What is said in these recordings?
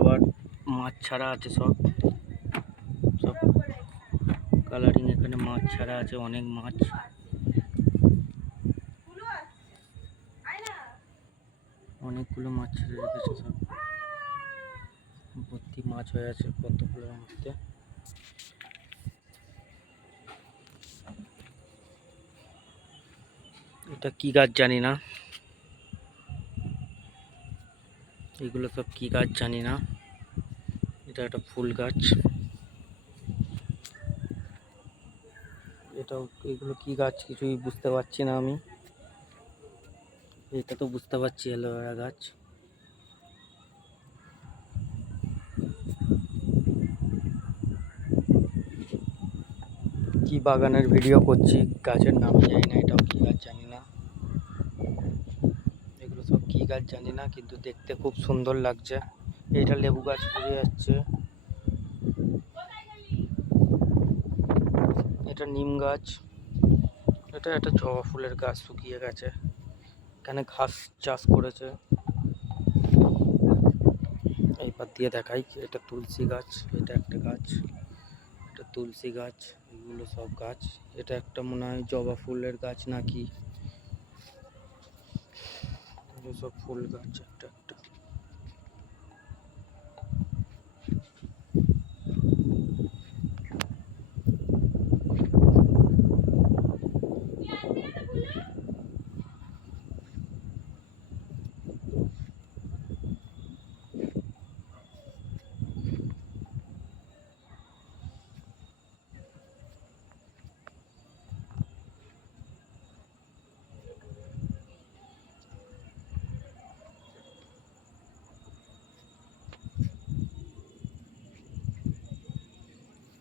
আবার মাছ ছাড়া আছে, সব সব কালারিং। এখানে মাছ ছাড়া আছে, অনেক মাছ। অনেকগুলো মাছ ছেড়ে রেখেছে, সব ভর্তি মাছ হয়ে আছে পদ্মফুলের মধ্যে। এটা কি গাছ জানি না, এগুলো সব কি গাছ জানি না। এটা একটা ফুল গাছ। এগুলো কি গাছ কিছুই বুঝতে পারছি না আমি। এটা তো বুঝতে পারছি অ্যালোভেরা গাছ। কি বাগানের ভিডিও করছি, গাছের নাম জানি না, এটাও কি গাছ জানি না। এগুলো সব কি গাছ জানি না, কিন্তু দেখতে খুব সুন্দর লাগছে। এটা লেবু গাছ বোঝা যাচ্ছে। এটা নিম গাছ। এটা একটা জবা ফুলের গাছ, শুকিয়ে গেছে। এখানে ঘাস চাষ করেছে। এইবার দিয়ে দেখাই, এটা তুলসী গাছ। এটা একটা গাছ, এটা তুলসী গাছ। এগুলো সব গাছ। এটা একটা মনে হয় জবা ফুলের গাছ নাকি। এগুলো সব ফুল গাছ একটা একটা।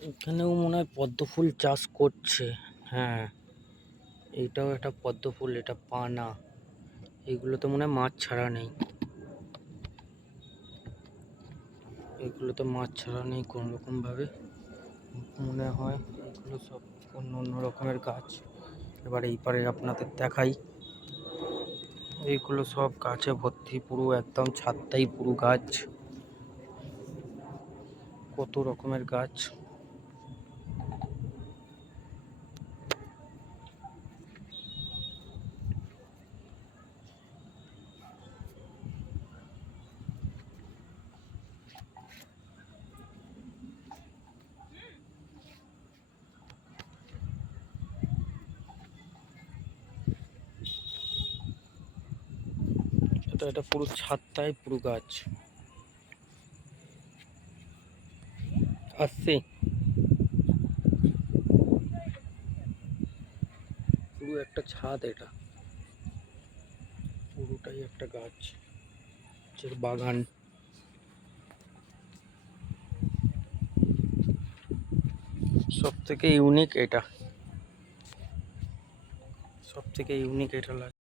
এখানেও মনে হয় পদ্ম ফুল চাষ করছে। হ্যাঁ, এইটাও একটা পদ্ম ফুল, এটা পানা। এগুলো তো মনে হয় মাছ ছাড়া নেই। এগুলো তো মাছ ছাড়া নেই কোনো রকম ভাবে মনে হয়। এগুলো সব অন্য রকমের গাছ। এবার এই পারে আপনাদের দেখাই। এইগুলো সব গাছে ভর্তি, পুরো একদম ছাদটাই পুরো গাছ। কত রকমের গাছ। এটা পুরো ছাদটাই পুরো গাছ। আসছে পুরো একটা ছাদ, এটা পুরোটাই একটা গাছ বাগান। সব থেকে ইউনিক এটা, সব থেকে ইউনিক এটা লাগে।